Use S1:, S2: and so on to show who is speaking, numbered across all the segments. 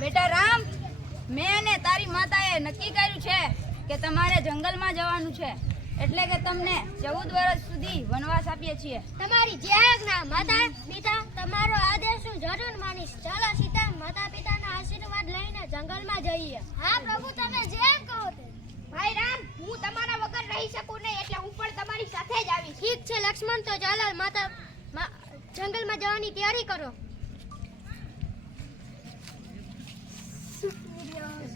S1: બેટા રામ મેં અને તારી માતાએ નક્કી કર્યું છે કે તમારે જંગલમાં જવાનું છે. એટલે કે તમને ચૌદ વર્ષ સુધી વનવાસ આપીએ છીએ.
S2: તમારી જે આજ્ઞા માતા પિતા તમારો આદેશ હું જરૂર માનીશ. ચાલો સીતા માતા પિતાના આશીર્વાદ લઈને જંગલમાં જઈએ. હા પ્રભુ તમે જેમ કહો તે
S3: ભાઈ રામ હું તમારા વગર રહી શકું નહીં એટલે હું પણ તમારી સાથે જ આવીશ.
S2: ઠીક છે લક્ષ્મણ તો ચાલો માતા જંગલમાં જવાની તૈયારી કરો.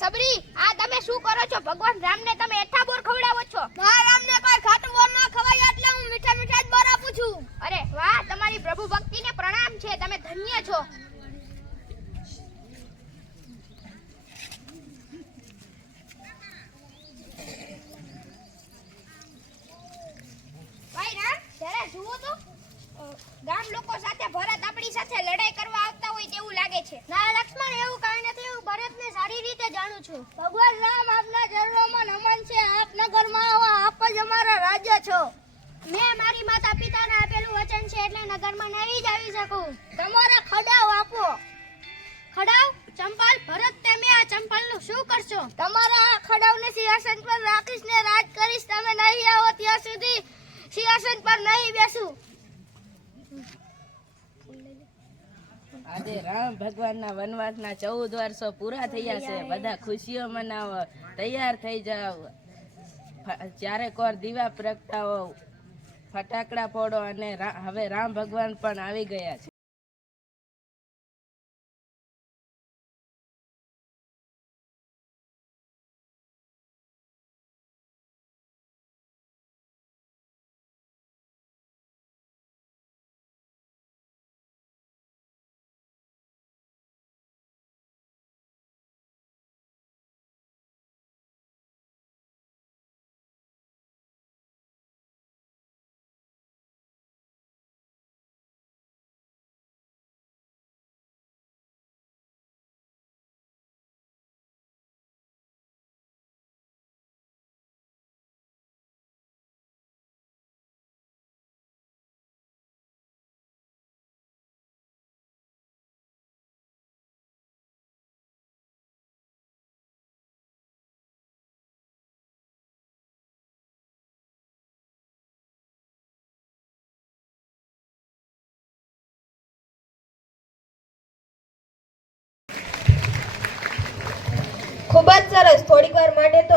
S3: સબરી આ તમે શું કરો છો? ભગવાન રામને તમે એઠા બોર ખવડાવો છો? રામને કોઈ ખાટું બોર ના ખવાય એટલે હું મીઠા મીઠા જ બોર આપું છું. અરે વાહ તમારી પ્રભુ ભક્તિને પ્રણામ છે તમે ધન્ય છો. ભાઈ રામ જરા જુઓ તો. ગામ લોકો સાથે ભરત આપણી સાથે લડાઈ કરવા તેવું લાગે છે.
S2: ના લક્ષ્મણ એવું કાંઈ નથી, હું ભરતને સારી રીતે જાણું છું. ભગવાન રામ આપના ચરણોમાં નમન છે, આપ નગરમાં આવો, આપ જ અમારા રાજા છો. મેં મારી માતા પિતાને આપેલું વચન છે એટલે નગરમાં નહીં જ આવી શકું. તમારા ખડાવ આપો. ખડાવ? ચંપલ, ભરત, તમે આ ચંપલનું શું કરશો? તમારા આ ખડાવને સિંહાસન પર રાખીશ ને રાજ કરીશ, તમે નહીં આવો ત્યાં સુધી સિંહાસન પર નહીં બેસું.
S4: આજે રામ ભગવાનના વનવાસના ચૌદ વર્ષો પૂરા થયા છે. બધા ખુશીઓ મનાવો. તૈયાર થઈ જાઓ. ચારે કોર દીવા પ્રગટાવો. ફટાકડા ફોડો અને હવે રામ ભગવાન પણ આવી ગયા છે.
S5: ખૂબ જ સરસ. થોડીક વાર માટે તો